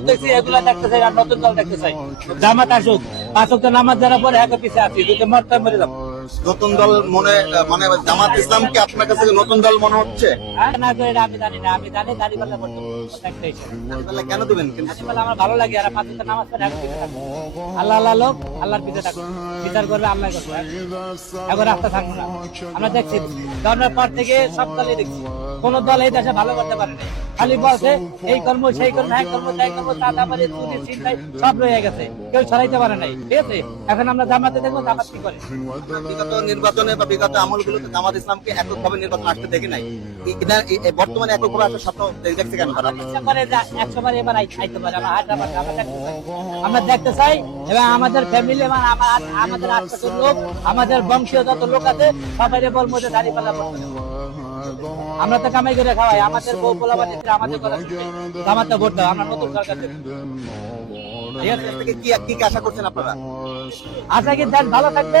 বহুত দেখছি, এগুলা দেখতে চাই আর নতুন দল দেখতে চাই। জামাত আসুক, 5 ওয়াক্ত নামাজ যারা পড়ে একে পিছিয়ে আছি, যদি মরতে মরে যাবো। নতুন দল মানে জামাত ইসলামকে আপনার কাছে নতুন দল মনে হচ্ছে? না করে এটা আমি জানি না, আমি জানি দাড়িপাল্লা করতে একটাই তাহলে কেন দিবেন? দাড়িপাল্লা আমার ভালো লাগে, আর 5 ওয়াক্ত নামাজ পড়ে একে পিছিয়ে থাকবো। আল্লাহ আল্লাহ লোক, আল্লাহর পিছিয়ে থাকবো, বিচার করবে আল্লাহ করবে, এখন রাস্তা থাকবো না। আমরা দেখছি জন্মের পর থেকে সব দলই দেখছি, কোন দল এই দেশে ভালো করতে পারে না, খালি বলছে এই কর্ম সেই কর্ম, হ্যাঁ কর্ম তাই কর্ম, চাঁদাবাজি চুরি ছিনতাই সব রয়ে গেছে, কেউ ছড়াইতে পারে নাই। ঠিক আছে, এখন আমরা জামাতে দেখবো জামাত কি করে। বিগত নির্বাচনে বা বিগত আমলগুলোতে জামাত ইসলামকে এককভাবে নির্বাচন আসতে দেখি নাই, বর্তমানে এককভাবে আসার স্বপ্ন দেখছে কেন তারা? ইচ্ছা করে যে 100 বার এবার আইতে পারে, আমরা হায়দ্রাবাদ আমরা দেখতে চাই, এবং আমাদের ফ্যামিলি এবং আমাদের আত্মীয় লোক, আমাদের বংশীয় যত লোক আছে সবাই বলবো যে দাড়িপাল্লা করতে হবে। আমরা তো কামাই করে খাওয়াই, আমাদের বউ পোলা বাড়ি আমাদের কথা জামাতে ভোট দাও, আমরা নতুন সরকার দেব। ঠিক আছে, কি আশা করছেন আপনারা? আশা কি দেশ ভালো থাকবে।